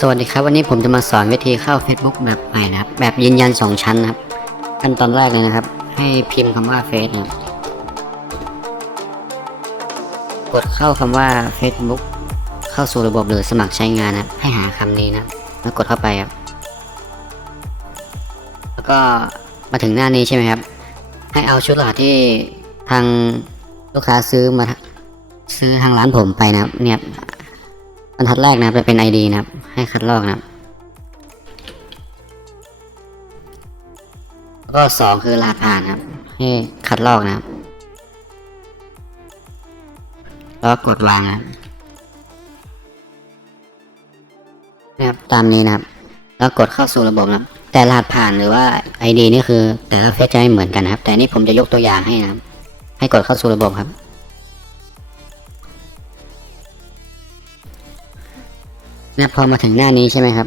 สวัสดีครับ วันนี้ผมจะมาสอนวิธีเข้า Facebook แบบใหม่นะครับ แบบยืนยัน 2 ชั้นนะครับขั้นตอนแรกเลยนะครับ ให้พิมพ์คำว่าเฟซนะครับกดเข้าคำว่า Facebook เข้าสู่ระบบหรือสมัครใช้งานนะครับ ให้หาคำนี้นะแล้วกดเข้าไปครับ แล้วก็มาถึงหน้านี้ใช่ไหมครับ ให้เอาชุดรหัสที่ทางลูกค้าซื้อมาซื้อทางร้านผมไปนะครับเนี่ย บรรทัดแรกนะครับจะเป็น ID นะครับ ให้คัดลอกนะครับ แล้วก็สองคือรหัสผ่านะครับ ให้คัดลอกนะครับ แล้วกกดวางนะครับนะครับตามนี้นะครับ แล้วกดเข้าสู่ระบบนะครับ แต่รหัสผ่านหรือว่า ID นี่คือ แต่ละเฟซจะไม่เหมือนกันนะครับ แต่นี่ผมจะยกตัวอย่างให้นะครับ ให้กดเข้าสู่ระบบครับ เนี่ยพอมาถึงหน้านี้ใช่ไหมครับ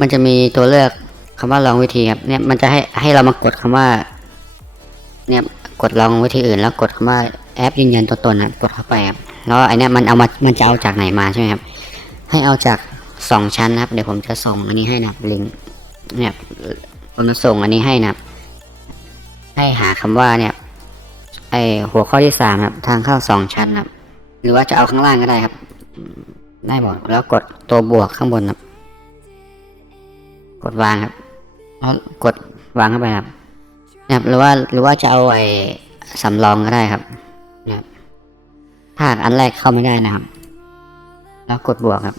มันจะมีตัวเลือกคำว่าลองวิธีครับ เนี่ยมันจะให้ให้เรามากดคำว่า เนี่ยกดลองวิธีอื่น แล้วกดคำว่าแอปยืนยันตัวตนนะกดเข้าไปครับแล้วไอเนี้ยมันเอามามันจะเอาจากไหนมาใช่ไหมครับ ให้เอาจากสองชั้นนะครับ เดี๋ยวผมจะส่งอันนี้ให้นับลิงก์เนี่ยผมจะส่งอันนี้ให้นับให้หาคำว่าเนี่ยไอหัวข้อที่สามครับทางเข้าสองชั้นครับ หรือว่าจะเอาข้างล่างก็ได้ครับ ได้หมด แล้วกดตัวบวกข้างบนครับ กดวางครับแล้วกดวางเข้าไปครับนะครับหรือว่าหรือว่าจะเอาไอ้สำรองก็ได้ครับนะครับถ้าอันแรกเข้าไม่ได้นะครับ แล้วกดบวกครับ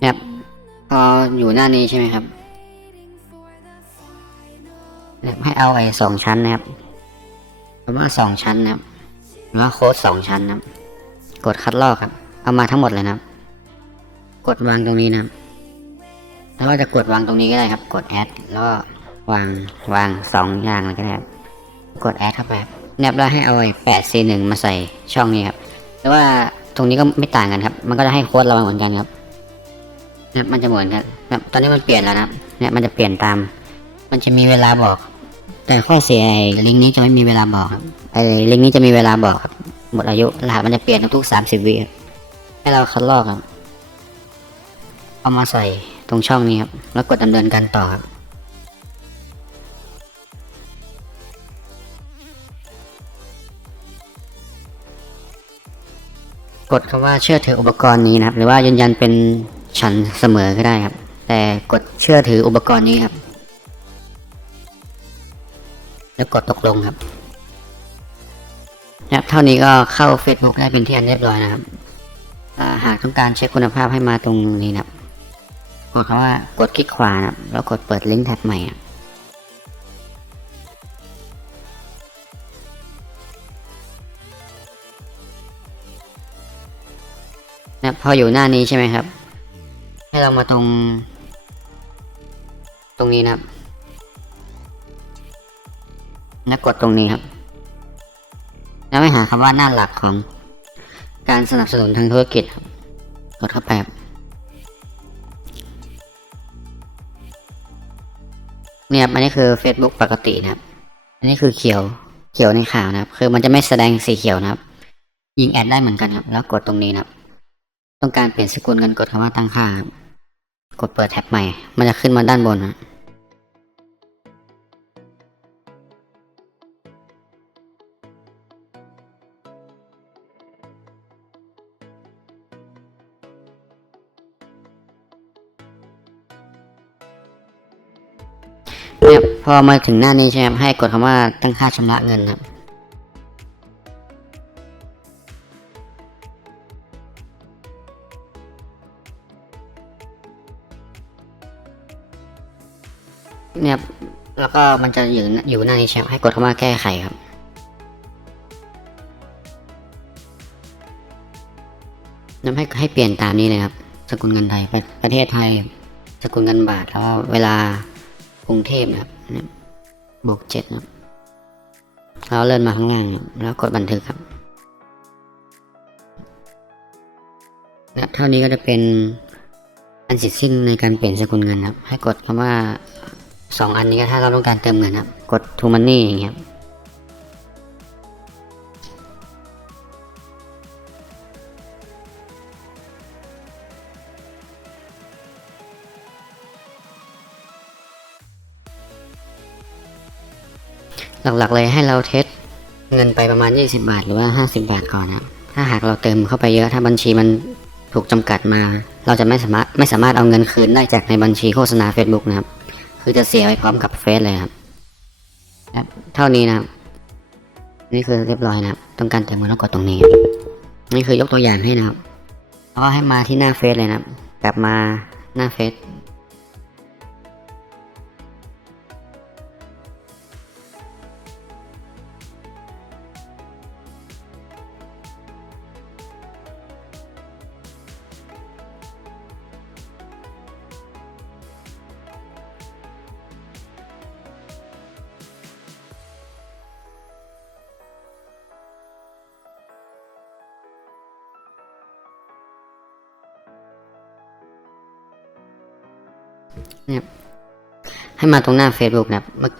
นะครับพออยู่หน้านี้ใช่ไหมครับนะครับให้เอาไอ้สองชั้นนะครับคำว่าสองชั้นนะครับ หรือว่าโค้ดสองชั้นนะครับกดคัดลอกครับ เอามาทั้งหมดเลยนะครับกดวางตรงนี้นะครับแล้วก็จะกดวางตรงนี้ก็ได้ครับ กดแอดแล้วก็วางวางสองอย่างเลยก็ได้ครับกดแอดเข้าไปครับแนบแล้วให้เอาไอ้แปดซีหนึ่งมาใส่ช่องนี้ครับแต่ว่าตรงนี้ก็ไม่ต่างกันครับ มันก็จะให้โค้ดเรามาเหมือนกันครับเนี่ยมันจะเหมือนกันนะครับตอนนี้มันเปลี่ยนแล้วนะครับเนี่ยมันจะเปลี่ยนตาม มันจะมีเวลาบอก แต่ข้อเสียไอ้ลิงก์นี้จะไม่มีเวลาบอกครับไอ้ ลิงก์นี้จะมีเวลาบอกครับ หมดอายุรหัสมันจะเปลี่ยนทุกๆสามสิบวิครับให้เราคัดลอกครับ เอามาใส่ตรงช่องนี้ครับ แล้วกดดำเนินการต่อครับกดคำว่าเชื่อถืออุปกรณ์นี้นะครับ หรือว่ายืนยันเป็นฉันเสมอก็ได้ครับ แต่กดเชื่อถืออุปกรณ์นี้ครับ แล้วกดตกลงครับ นะครับเท่านี้ก็เข้า Facebook ได้เป็นที่อันเรียบร้อยนะครับหากต้องการเช็คคุณภาพให้มาตรงนี้นะครับ กดคำว่ากดคลิกขวานะครับแล้วกดเปิดลิงก์แท็บใหม่อะนะพออยู่หน้านี้ใช่ไหมครับ ให้เรามาตรง ตรงนี้นะครับแล้วกดตรงนี้ครับ แล้วไม่หาคำว่าหน้าหลักของการสนับสนุนทางธุรกิจครับกดเข้าไปครับเนี่ยอันนี้คือ Facebook ปกตินะครับ อันนี้คือเขียวเขียวในข่าวนะครับ คือมันจะไม่แสดงสีเขียวนะครับ ยิงแอดได้เหมือนกันครับ แล้วกดตรงนี้นะครับต้องการเปลี่ยนสกุลเงินกดคำว่าตั้งค่า กดเปิดแท็บใหม่ มันจะขึ้นมาด้านบนนะ เนี่ยพอมาถึงหน้านี้ใช่ไหมครับให้กดคำว่าตั้งค่าชำระเงินครับเนี่ยแล้วก็มันจะอยู่อยู่หน้านี้ใช่ไหมให้กดคำว่าแก้ไขครับนำให้ให้เปลี่ยนตามนี้เลยครับ สกุลเงินไทยประประเทศไทย สกุลเงินบาทแล้วเวลา กรุงเทพนะครับบวกเจ็ดครับแล้วเลื่อนมาข้างล่างแล้วกดบันทึกครับนะเท่านี้ก็จะเป็นอันเสร็จสิ้นในการเปลี่ยนสกุลเงินครับ ให้กดคำว่าสองอันนี้ก็ถ้าเราต้องการเติมเงินครับ กดทูมันนี่อย่างเงี้ย หลักๆเลยให้เราเทสเงินไปประมาณ 20 บาทหรือว่า 50 บาทก่อนนะครับถ้าหากเราเติมเข้าไปเยอะถ้าบัญชีมันถูกจำกัดมา เราจะไม่สามารถไม่สามารถเอาเงินคืนได้จากในบัญชีโฆษณา Facebook นะครับ คือจะเสียไปพร้อมกับเฟซเลยครับครับเท่านี้นะครับ นี่คือเรียบร้อยนะครับ ต้องการเติมเงินแล้วกดตรงนี้นี่คือยกตัวอย่างให้นะครับแล้วก็ให้มาที่หน้าเฟซเลยนะครับ กลับมาหน้าเฟซ ให้มาตรงหน้า Facebook นะครับเมื่อ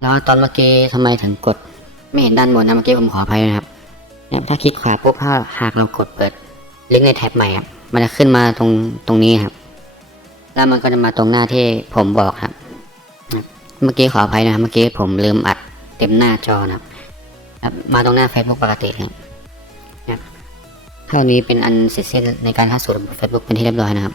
แล้วตอนเมื่อกี้ทำไมถึงกด ไม่เห็นด้านบนนะเมื่อกี้ผมขออภัยนะครับเนี่ยถ้าคลิกขวาปุ๊บถ้าหากเรากดเปิดลิงก์ในแท็บใหม่ครับมันจะขึ้นมาตรงตรงนี้ครับ แล้วมันก็จะมาตรงหน้าที่ผมบอกครับครับเมื่อกี้ขออภัยนะครับเมื่อกี้ผมลืมอัดเต็มหน้าจอนะครับครับมาตรงหน้า Facebook ปกติครับครับเท่านี้เป็นอันเสร็จสิ้นในการเข้าสู่ระบบ Facebook เป็นที่เรียบร้อยนะครับ